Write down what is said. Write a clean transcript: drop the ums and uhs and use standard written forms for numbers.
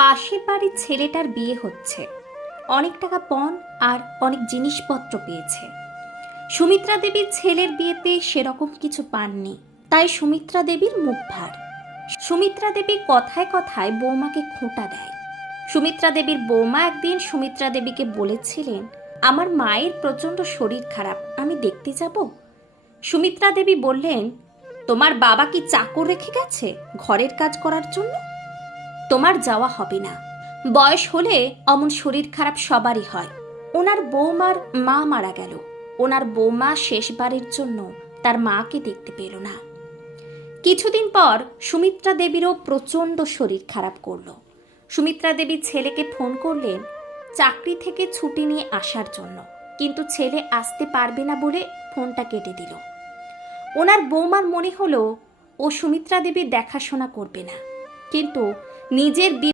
পাশের বাড়ির ছেলেটার বিয়ে হচ্ছে, অনেক টাকা পণ আর অনেক জিনিসপত্র পেয়েছে। সুমিত্রা দেবীর ছেলের বিয়েতে সেরকম কিছু পাননি, তাই সুমিত্রা দেবীর মুখ ভার। সুমিত্রা দেবী কথায় কথায় বৌমাকে খোঁটা দেয়। সুমিত্রা দেবীর বৌমা একদিন সুমিত্রা দেবীকে বলেছিলেন, আমার মায়ের প্রচণ্ড শরীর খারাপ, আমি দেখতে যাব। সুমিত্রা দেবী বললেন, তোমার বাবা কি চাকর রেখে গেছে ঘরের কাজ করার জন্য? তোমার যাওয়া হবে না। বয়স হলে অমন শরীর খারাপ সবারই হয়। ওনার বৌমার মা মারা গেল, ওনার বৌমা শেষবারের জন্য তার মাকে দেখতে পেল না। কিছুদিন পর সুমিত্রা দেবীরও প্রচণ্ড শরীর খারাপ করলো। সুমিত্রা দেবী ছেলেকে ফোন করলেন চাকরি থেকে ছুটি নিয়ে আসার জন্য, কিন্তু ছেলে আসতে পারবে না বলে ফোনটা কেটে দিল। ওনার বৌমার মনে হলো ও সুমিত্রা দেবীর দেখাশোনা করবে না, কিন্তু নিজের